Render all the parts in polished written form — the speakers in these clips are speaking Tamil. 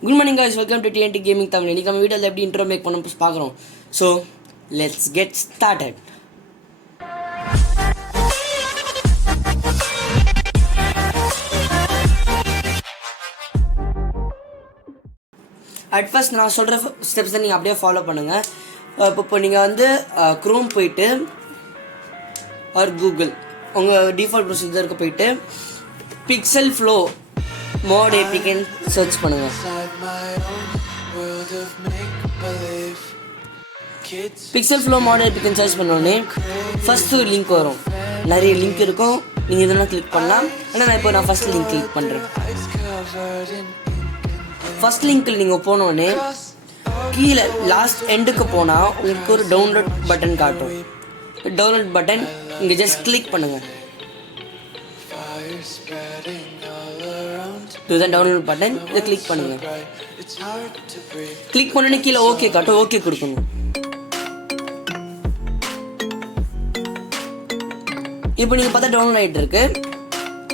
Good morning guys, welcome to TNT Gaming Tamil. இன்னைக்கு நம்ம வீடியோல எப்படி இன்ட்ரோ மேக் பண்ணனும் பார்க்கறோம். So, let's get started. At first நான் சொல்ற ஸ்டெப்ஸ் நீங்க அப்படியே ஃபாலோ பண்ணுங்க. இப்போ நீங்க வந்து Chrome போய்ட்டு or Google உங்க டிஃபால்ட் ப்ரௌசருக்கு போய்ட்டு Pixel Flow mod APK search பண்ணுங்க. Pixel Flow mod APK search பண்ணோனே ஃபர்ஸ்ட் ஒரு லிங்க் வரும். நிறைய லிங்க் இருக்கும். நீங்க இதெல்லாம் கிளிக் பண்ணலாம். ஆனா நான் ஃபர்ஸ்ட் லிங்க் கிளிக் பண்றேன். ஃபர்ஸ்ட் லிங்க்ல நீங்க போனோனே கீழ லாஸ்ட் எண்டுக்கு போனா உங்களுக்கு ஒரு டவுன்லோட் பட்டன் காட்டும். டவுன்லோட் பட்டன் இங்க ஜஸ்ட் கிளிக் பண்ணுங்க. இதுதான் டவுன்லோட் பட்டன். இதை கிளிக் பண்ணுங்க. கிளிக் பண்ணோடனே கீழே ஓகே காட்டும். ஓகே கொடுக்கணும். இப்போ நீங்க பார்த்தா டவுன்லோட் ஆகிட்டு இருக்கு.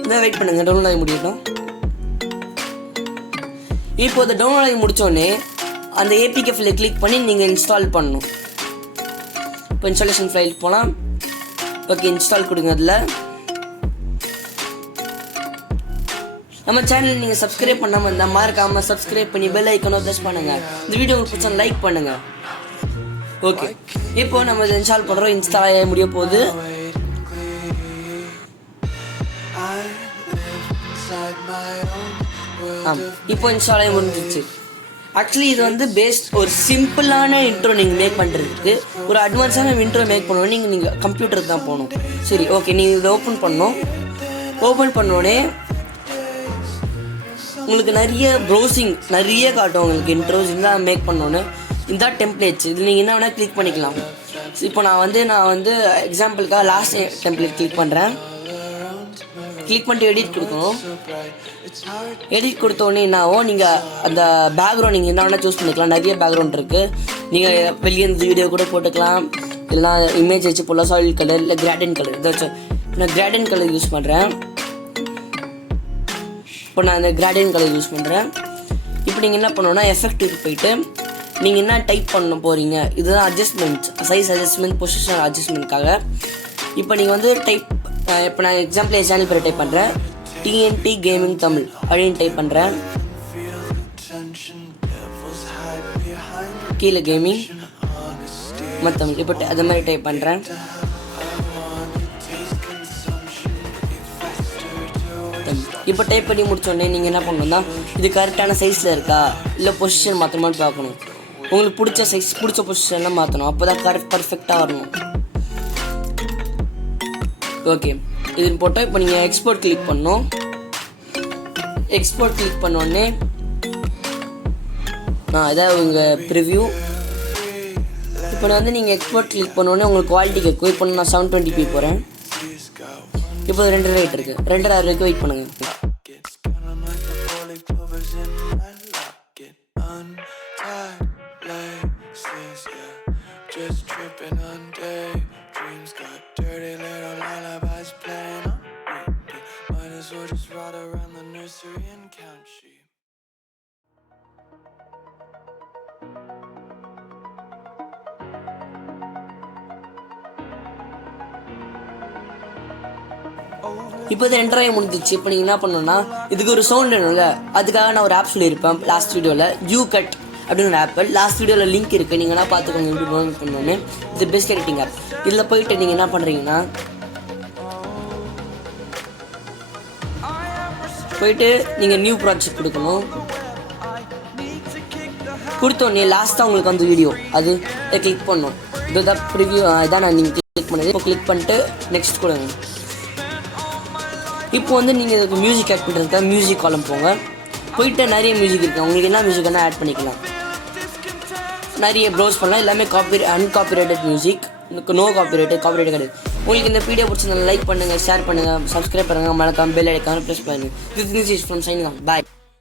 இதை வெயிட் பண்ணுங்க, டவுன்லோட் ஆகி முடியட்டும். இப்போ அதை டவுன்லோட் ஆகி முடிச்சோடனே அந்த ஏபிகே ஃபைலை கிளிக் பண்ணி நீங்கள் இன்ஸ்டால் பண்ணணும். இப்போ இன்ஸ்டாலேஷன் ஃபைல் போனால் ஓகே இன்ஸ்டால் கொடுங்க. அதில் நம்ம சேனல் நீங்கள் சப்ஸ்கிரைப் பண்ணாமல் இருந்தால் மறக்காமல் சப்ஸ்கிரைப் பண்ணி பெல் ஐக்கனை ப்ரெஸ் பண்ணுங்கள். இந்த வீடியோ உங்களுக்கு பிடிச்சா லைக் பண்ணுங்கள். ஓகே, இப்போ நம்ம இதை இன்ஸ்டால் பண்ணுறோம். இன்ஸ்டால் ஆக முடிய போகுது. இப்போ இன்ஸ்டால் ஆகி முடிஞ்சிச்சு. ஆக்சுவலி இது வந்து பேஸ்ட் ஒரு சிம்பிளான இன்ட்ரோ நீங்கள் மேக் பண்ணுறதுக்கு. ஒரு அட்வான்ஸான இன்ட்ரோ மேக் பண்ணோன்னே நீங்கள் கம்ப்யூட்டருக்கு தான் போகணும். சரி ஓகே, நீங்கள் இதை ஓப்பன் பண்ணணும். ஓப்பன் பண்ணோடனே உங்களுக்கு நிறைய ப்ரௌசிங் நிறைய காட்டும். உங்களுக்கு இன்ட்ரோஸ் இருந்தால் மேக் பண்ணோன்னு இந்த டெம்ப்ளேட்ஸ் இது நீங்கள் என்ன வேணால் கிளிக் பண்ணிக்கலாம். இப்போ நான் வந்து எக்ஸாம்பிளுக்காக லாஸ்ட் டெம்ப்ளேட் கிளிக் பண்ணுறேன். கிளிக் பண்ணிட்டு எடிட் கொடுக்கணும். எடிட் கொடுத்தோடனே என்னாகும், நீங்கள் அந்த பேக்ரவுண்ட் நீங்கள் என்ன வேணால் சூஸ் பண்ணிக்கலாம். நிறைய பேக்ரவுண்ட் இருக்குது. நீங்கள் வெளியே இந்த வீடியோ கூட போட்டுக்கலாம். இல்லைனா இமேஜ் வச்சு போடலாம். சாலிட் கலர் இல்லை கிராடியன்ட் கலர் இதை வச்சு நான் கிராடியன்ட் கலர் யூஸ் பண்ணுறேன். இப்போ நான் அந்த கிராடியன்ட் கலர் யூஸ் பண்ணுறேன். இப்போ நீங்கள் என்ன பண்ணணும்னா எஃபெக்ட்டுக்கு போயிட்டு நீங்கள் என்ன டைப் பண்ண போகிறீங்க. இதுதான் அட்ஜஸ்ட்மெண்ட், சைஸ் அட்ஜஸ்ட்மெண்ட், பொசிஷன் அட்ஜஸ்ட்மெண்ட்காக. இப்போ நீங்கள் வந்து டைப் இப்போ நான் எக்ஸாம்பிள் என் சேனல் பேர் டைப் பண்ணுறேன். டிஎன்டி கேமிங் தமிழ் அப்படின்னு டைப் பண்ணுறேன். கீழே கேமிங் தமிழ் இப்போ அது மாதிரி டைப் பண்ணுறேன். இப்போ டைப் பண்ணி முடிச்சோடனே நீங்கள் என்ன பண்ணணும்னா இது கரெக்டான சைஸில் இருக்கா இல்லை பொசிஷன் மாற்றணுமான்னு பார்க்கணும். உங்களுக்கு பிடிச்ச சைஸ் பிடிச்ச பொசிஷன்லாம் மாற்றணும். அப்போ தான் பர்ஃபெக்டாக வரணும். ஓகே, இது போட்டால் இப்போ நீங்கள் எக்ஸ்போர்ட் கிளிக் பண்ணணும். எக்ஸ்போர்ட் கிளிக் பண்ணோடனே இதான் உங்கள் ப்ரிவ்யூ. இப்போ நான் வந்து நீங்கள் எக்ஸ்போர்ட் கிளிக் பண்ணோடனே உங்களுக்கு குவாலிட்டி கேட்கும். இப்போ நான் 720p போகிறேன். இப்போ 2 ரேட் இருக்குது. 2.5 வரைக்கும் வெயிட் பண்ணுங்கள். இப்போ இது என்ட்ராகி முடிஞ்சிச்சு. இப்போ நீங்கள் என்ன பண்ணணும்னா இதுக்கு ஒரு சவுண்ட் வேணும்ல, அதுக்காக நான் ஒரு ஆப் சொல்லியிருப்பேன் லாஸ்ட் வீடியோவில். யூகட் அப்படின்னு ஒரு ஆப் லாஸ்ட் வீடியோவில் லிங்க் இருக்குது. நீங்கள்னா பார்த்துக்கோங்க எப்படி டவுன்லோட் பண்ணோன்னு. இது பெஸ்ட் எடிட்டிங் ஆப். இதில் போயிட்டு நீங்கள் என்ன பண்ணுறீங்கன்னா போயிட்டு நீங்கள் நியூ ப்ராஜெக்ட் கொடுக்கணும். கொடுத்தோன்னே லாஸ்ட்டாக உங்களுக்கு வந்து வீடியோ அது கிளிக் பண்ணணும். இதுதான் ப்ரிவ்யூ. இதான் நான் நீங்கள் கிளிக் பண்ணது. இப்போ கிளிக் பண்ணிட்டு நெக்ஸ்ட் கொடுங்க. இப்போ வந்து நீங்கள் இதுக்கு மியூசிக் ஆட் பண்ணுறதுக்காக மியூசிக் காலம் போங்க. போயிட்டு நிறைய மியூசிக் இருக்குது. உங்களுக்கு என்ன மியூசிக் வேணால் ஆட் பண்ணிக்கலாம். நிறைய ப்ரௌஸ் பண்ணலாம். எல்லாமே அன்காப்பிரைட்டட் மியூசிக். நோ காப்பிரைட் கிடையாது. உங்களுக்கு இந்த வீடியோ பிடிச்சிருந்தா லைக் பண்ணுங்கள், ஷேர் பண்ணுங்கள், சப்ஸ்கிரைப் பண்ணுங்கள், மறக்காம பெல் ஐக்கான ப்ரெஸ் பண்ணுங்கள். This is from signing off. Bye.